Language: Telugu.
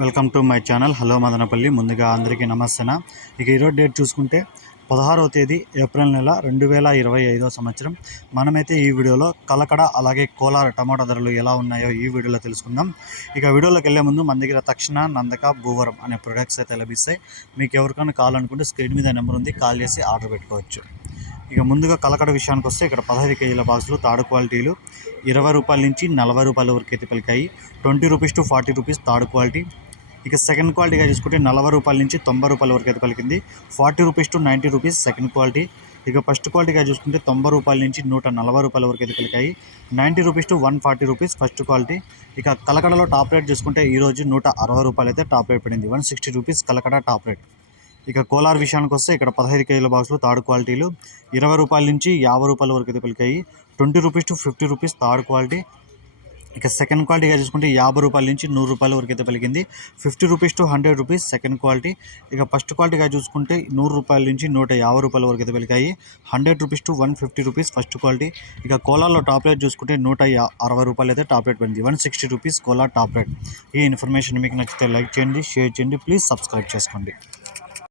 Welcome to my channel. Hello Madanapalle. ముందుగా అందరికీ నమస్తేన. ఇక ఈరోజు డేట్ చూసుకుంటే పదహారవ తేదీ ఏప్రిల్ నెల రెండు వేల ఇరవై ఐదో సంవత్సరం. మనమైతే ఈ వీడియోలో కలకడ అలాగే కోలార టమాటా ధరలు ఎలా ఉన్నాయో ఈ వీడియోలో తెలుసుకుందాం. ఇక వీడియోలోకి వెళ్ళే ముందు మన దగ్గర తక్షణ నందక భూవరం అనే ప్రొడక్ట్స్ అయితే లభిస్తాయి. మీకు ఎవరికైనా కావాలనుకుంటే స్క్రీన్ మీద నెంబర్ ఉంది కాల్ చేసి ఆర్డర్ పెట్టుకోవచ్చు. ఇక ముందుగా కలకడ విషయానికి వస్తే ఇక్కడ పదహైదు కేజీల బాక్సులు తాడు క్వాలిటీలు ఇరవై రూపాయల నుంచి నలభై రూపాయల వరకు అయితే పలికాయి. Twenty rupees to forty rupees తాడు క్వాలిటీ. ఇక సెకండ్ క్వాలిటీగా చూసుకుంటే నలభై రూపాయల నుంచి తొంభై రూపాయల వరకు అయితే పలికింది. Forty rupees to ninety rupees second quality ఇక ఫస్ట్ క్వాలిటీగా చూసుకుంటే తొంభై రూపాయల నుంచి నూట నలభై రూపాయల వరకు అయితే పలికాయి. Ninety rupees to one forty rupees first quality ఇక కలకడలో టాప్ రేట్ చూసుకుంటే ఈరోజు నూట అరవై రూపాయలు అయితే టాప్ రేట్ పడింది. One sixty rupees Kalakada top rate ఇక కోలార్ విషయానికి వస్తే ఇక్కడ పదహైదు కేజీల బాక్సులు థర్డ్ క్వాలిటీలు ఇరవై రూపాయల నుంచి యాభై రూపాయల వరకు అయితే పలికాయి. Twenty rupees to fifty rupees third quality ఇక సెకండ్ క్వాలిటీగా చూసుకుంటే యాభై రూపాయల నుంచి నూరు రూపాయల వరకు అయితే పలికింది. Fifty rupees to hundred rupees second quality ఇక ఫస్ట్ క్వాలిటీగా చూసుకుంటే నూరు రూపాయల నుంచి నూట యాభై రూపాయల వరకు అయితే పలికాయి. Hundred rupees to one fifty rupees first quality ఇక కోలాలో టాప్ రేట్ చూసుకుంటే నూట అరవై రూపాయలు అయితే టాప్ రేట్ పడింది one sixty rupees Kolar top rate ఈ ఇన్ఫర్మేషన్ మీకు నచ్చితే లైక్ చేయండి షేర్ చేయండి ప్లీజ్ సబ్స్క్రైబ్ చేసుకోండి.